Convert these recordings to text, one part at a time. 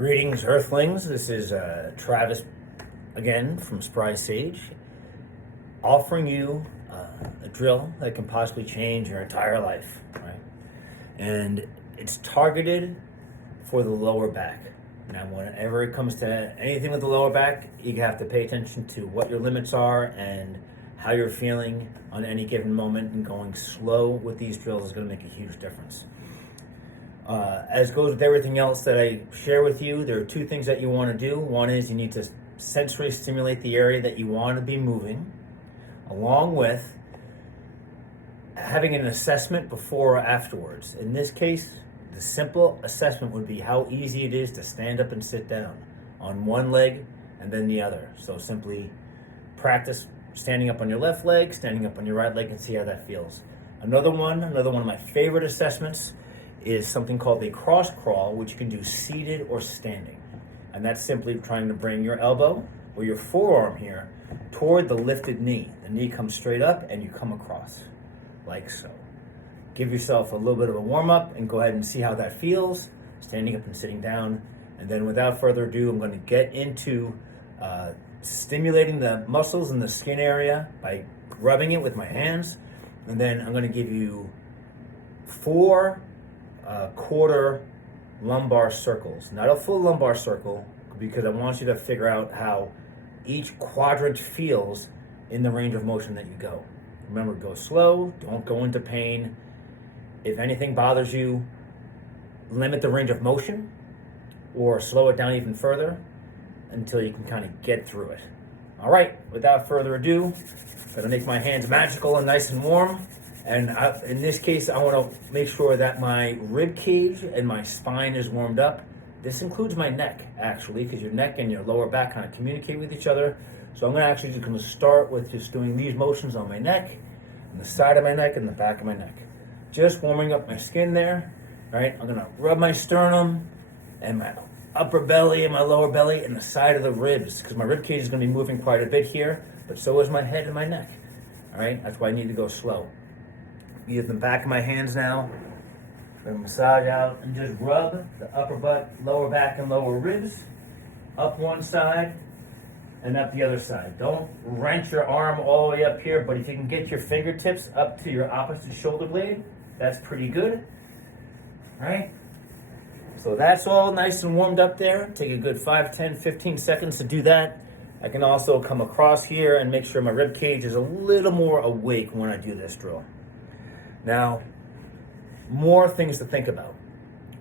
Greetings, Earthlings. This is Travis again from Spry Sage, offering you a drill that can possibly change your entire life, right? And it's targeted for the lower back. Now, whenever it comes to anything with the lower back, you have to pay attention to what your limits are and how you're feeling on any given moment, and going slow with these drills is going to make a huge difference. As goes with everything else that I share with you, there are two things that you want to do. One is you need to sensory stimulate the area that you want to be moving, along with having an assessment before or afterwards. In this case, the simple assessment would be how easy it is to stand up and sit down on one leg and then the other. So simply practice standing up on your left leg, standing up on your right leg, and see how that feels. Another one of my favorite assessments is something called the cross crawl, which you can do seated or standing. And that's simply trying to bring your elbow or your forearm here toward the lifted knee. The knee comes straight up and you come across like so. Give yourself a little bit of a warm up and go ahead and see how that feels, standing up and sitting down. And then without further ado, I'm going to get into stimulating the muscles in the skin area by rubbing it with my hands. And then I'm going to give you 4 quarter lumbar circles. Not a full lumbar circle, because I want you to figure out how each quadrant feels in the range of motion that you go. Remember, go slow, don't go into pain. If anything bothers you, limit the range of motion or slow it down even further until you can kind of get through it. All right, without further ado, I'm gonna make my hands magical and nice and warm. And in this case, I want to make sure that my rib cage and my spine is warmed up. This includes my neck, actually, because your neck and your lower back kind of communicate with each other. So I'm going to actually just going to start with just doing these motions on my neck, and the side of my neck, and the back of my neck. Just warming up my skin there, right? I'm going to rub my sternum and my upper belly and my lower belly and the side of the ribs, because my rib cage is going to be moving quite a bit here, but so is my head and my neck. All right? That's why I need to go slow. Use the back of my hands now for a massage out, and just rub the upper butt, lower back, and lower ribs up one side and up the other side. Don't wrench your arm all the way up here, but if you can get your fingertips up to your opposite shoulder blade, that's pretty good. All right? So that's all nice and warmed up there. Take a good 5, 10, 15 seconds to do that. I can also come across here and make sure my rib cage is a little more awake when I do this drill. Now, more things to think about.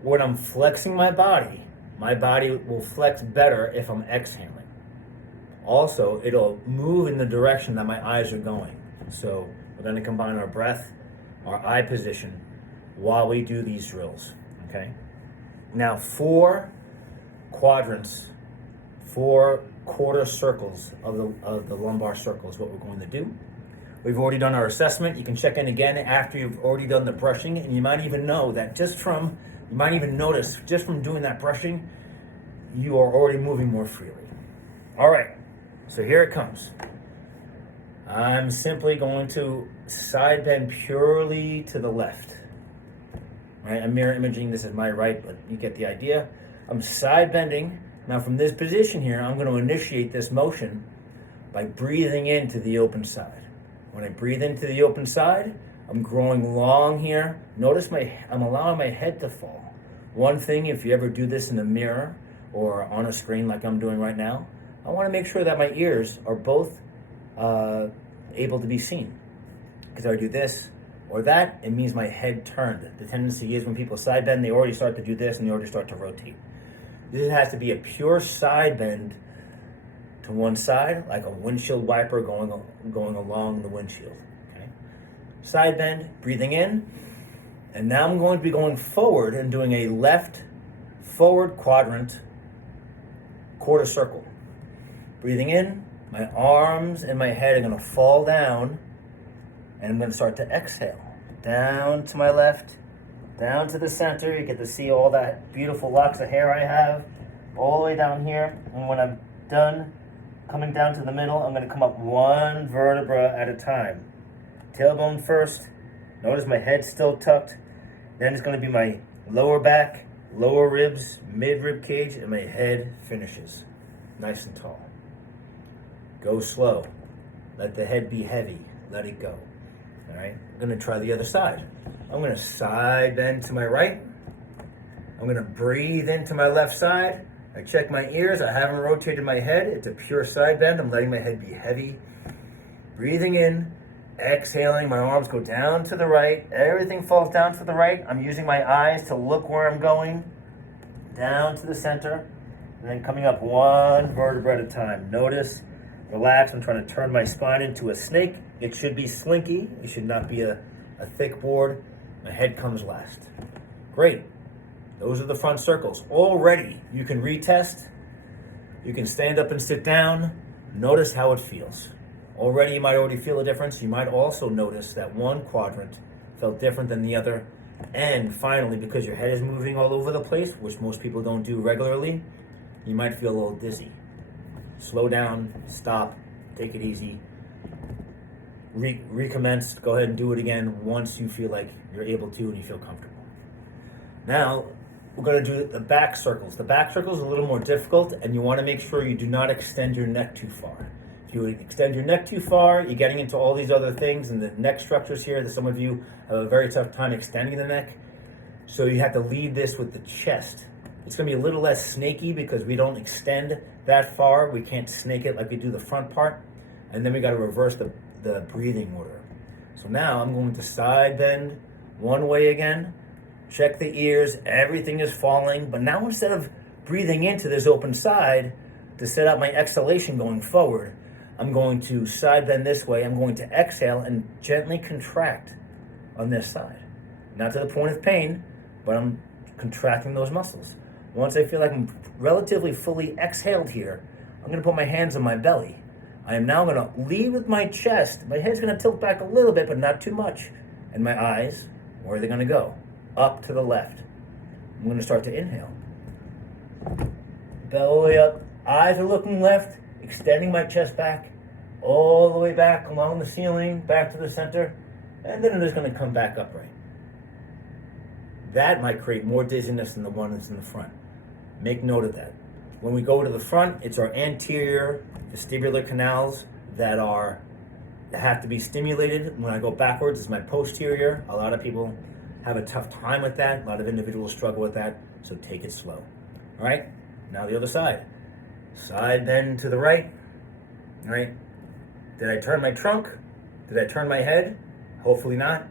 When I'm flexing my body will flex better if I'm exhaling. Also, it'll move in the direction that my eyes are going. So we're going to combine our breath, our eye position, while we do these drills, okay? Now, 4 quadrants, 4 quarter circles of the lumbar circle is what we're going to do. We've already done our assessment. You can check in again after you've already done the brushing, and you might even know that you might even notice just from doing that brushing, you are already moving more freely. All right, so here it comes. I'm simply going to side bend purely to the left. Right, I'm mirror imaging, this is my right, but you get the idea. I'm side bending. Now from this position here, I'm going to initiate this motion by breathing into the open side. When I breathe into the open side, I'm growing long here. Notice I'm allowing my head to fall. One thing, if you ever do this in a mirror or on a screen like I'm doing right now, I want to make sure that my ears are both able to be seen. Because if I do this or that, it means my head turned. The tendency is when people side bend, they already start to do this and they already start to rotate. This has to be a pure side bend to one side, like a windshield wiper going along the windshield. Okay? Side bend, breathing in, and now I'm going to be going forward and doing a left forward quadrant quarter circle. Breathing in, my arms and my head are going to fall down, and I'm going to start to exhale. Down to my left, down to the center. You get to see all that beautiful locks of hair I have, all the way down here, and when I'm done, coming down to the middle, I'm going to come up one vertebra at a time. Tailbone first. Notice my head's still tucked. Then it's going to be my lower back, lower ribs, mid rib cage, and my head finishes nice and tall. Go slow. Let the head be heavy. Let it go. All right. I'm going to try the other side. I'm going to side bend to my right. I'm going to breathe into my left side. I check my ears. I haven't rotated my head. It's a pure side bend. I'm letting my head be heavy. Breathing in, exhaling. My arms go down to the right. Everything falls down to the right. I'm using my eyes to look where I'm going. Down to the center. And then coming up one vertebra at a time. Notice, relax. I'm trying to turn my spine into a snake. It should be slinky. It should not be a thick board. My head comes last. Great. Those are the front circles. Already, you can retest. You can stand up and sit down. Notice how it feels. Already, you might already feel a difference. You might also notice that one quadrant felt different than the other. And finally, because your head is moving all over the place, which most people don't do regularly, you might feel a little dizzy. Slow down, stop, take it easy. Recommence, go ahead and do it again once you feel like you're able to and you feel comfortable. Now, we're going to do the back circles. The back circles are a little more difficult, and you want to make sure you do not extend your neck too far. If you extend your neck too far, you're getting into all these other things and the neck structures here that some of you have a very tough time extending the neck. So you have to lead this with the chest. It's going to be a little less snaky because we don't extend that far. We can't snake it like we do the front part. And then we got to reverse the breathing order. So now I'm going to side bend one way again. Check the ears, everything is falling. But now instead of breathing into this open side to set up my exhalation going forward, I'm going to side bend this way. I'm going to exhale and gently contract on this side. Not to the point of pain, but I'm contracting those muscles. Once I feel like I'm relatively fully exhaled here, I'm going to put my hands on my belly. I am now going to lead with my chest. My head's going to tilt back a little bit, but not too much. And my eyes, where are they going to go? Up to the left. I'm going to start to inhale. Belly up. Eyes are looking left, extending my chest back, all the way back along the ceiling, back to the center. And then it is going to come back upright. That might create more dizziness than the one that's in the front. Make note of that. When we go to the front, it's our anterior vestibular canals that have to be stimulated. When I go backwards, it's my posterior. A lot of people have a tough time with that. A lot of individuals struggle with that, so take it slow. All right, now the other side. Side bend to the right. All right, did I turn my trunk? Did I turn my head? Hopefully not.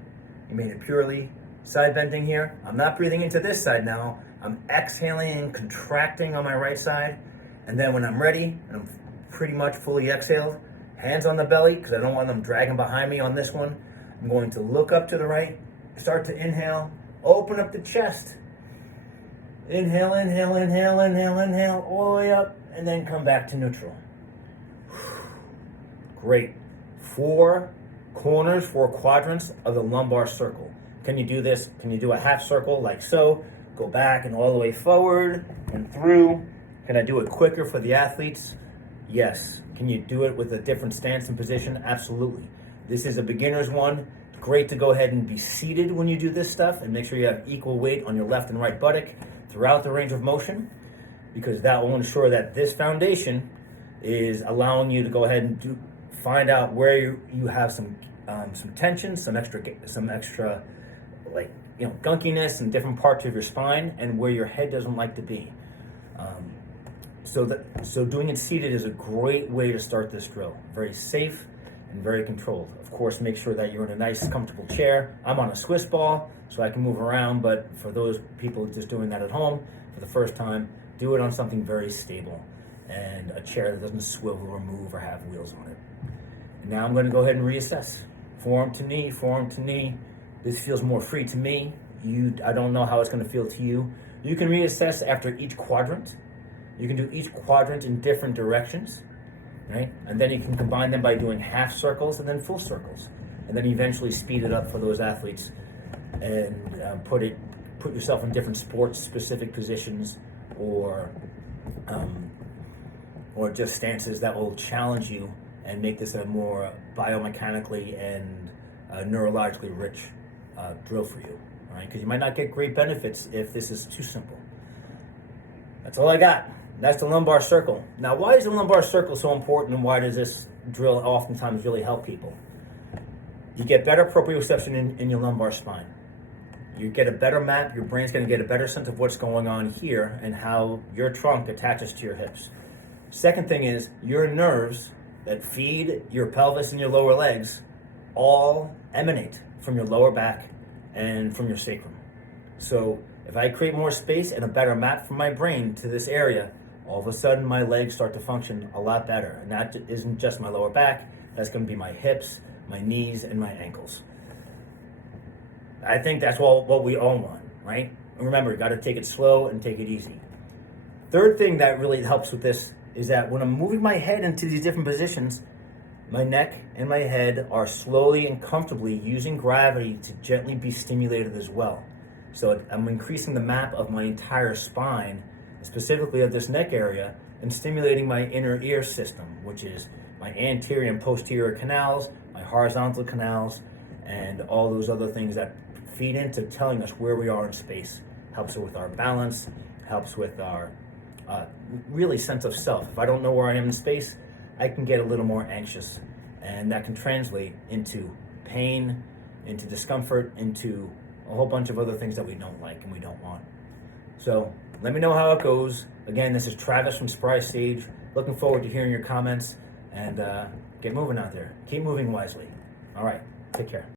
You made it purely side bending here. I'm not breathing into this side now. I'm exhaling and contracting on my right side. And then when I'm ready, and I'm pretty much fully exhaled, hands on the belly, because I don't want them dragging behind me on this one. I'm going to look up to the right, start to inhale, open up the chest. Inhale, inhale, inhale, inhale, inhale, all the way up, and then come back to neutral. Great. 4 corners, 4 quadrants of the lumbar circle. Can you do this? Can you do a half circle like so? Go back and all the way forward and through. Can I do it quicker for the athletes? Yes. Can you do it with a different stance and position? Absolutely. This is a beginner's one. Great to go ahead and be seated when you do this stuff and make sure you have equal weight on your left and right buttock throughout the range of motion, because that will ensure that this foundation is allowing you to go ahead and find out where you have some tension, some extra like gunkiness in different parts of your spine, and where your head doesn't like to be. So doing it seated is a great way to start this drill. Very safe and very controlled. Of course, make sure that you're in a nice, comfortable chair. I'm on a Swiss ball, so I can move around, but for those people just doing that at home for the first time, do it on something very stable and a chair that doesn't swivel or move or have wheels on it. And now I'm going to go ahead and reassess. Forearm to knee, forearm to knee. This feels more free to me. I don't know how it's going to feel to you. You can reassess after each quadrant. You can do each quadrant in different directions, right? And then you can combine them by doing half circles and then full circles. And then eventually speed it up for those athletes and put yourself in different sports-specific positions or just stances that will challenge you and make this a more biomechanically and neurologically rich drill for you, all right? Because you might not get great benefits if this is too simple. That's all I got. That's the lumbar circle. Now, why is the lumbar circle so important, and why does this drill oftentimes really help people? You get better proprioception in your lumbar spine. You get a better map. Your brain's going to get a better sense of what's going on here and how your trunk attaches to your hips. Second thing is your nerves that feed your pelvis and your lower legs all emanate from your lower back and from your sacrum. So if I create more space and a better map from my brain to this area, all of a sudden my legs start to function a lot better. And that isn't just my lower back, that's going to be my hips, my knees, and my ankles. I think that's what we all want, right? And remember, you got to take it slow and take it easy. Third thing that really helps with this is that when I'm moving my head into these different positions, my neck and my head are slowly and comfortably using gravity to gently be stimulated as well. So I'm increasing the map of my entire spine, specifically of this neck area, and stimulating my inner ear system, which is my anterior and posterior canals, my horizontal canals, and all those other things that feed into telling us where we are in space. Helps with our balance, helps with our really sense of self. If I don't know where I am in space, I can get a little more anxious, and that can translate into pain, into discomfort, into a whole bunch of other things that we don't like and we don't want. So let me know how it goes. Again, this is Travis from Spry Sage. Looking forward to hearing your comments, and get moving out there. Keep moving wisely. All right, take care.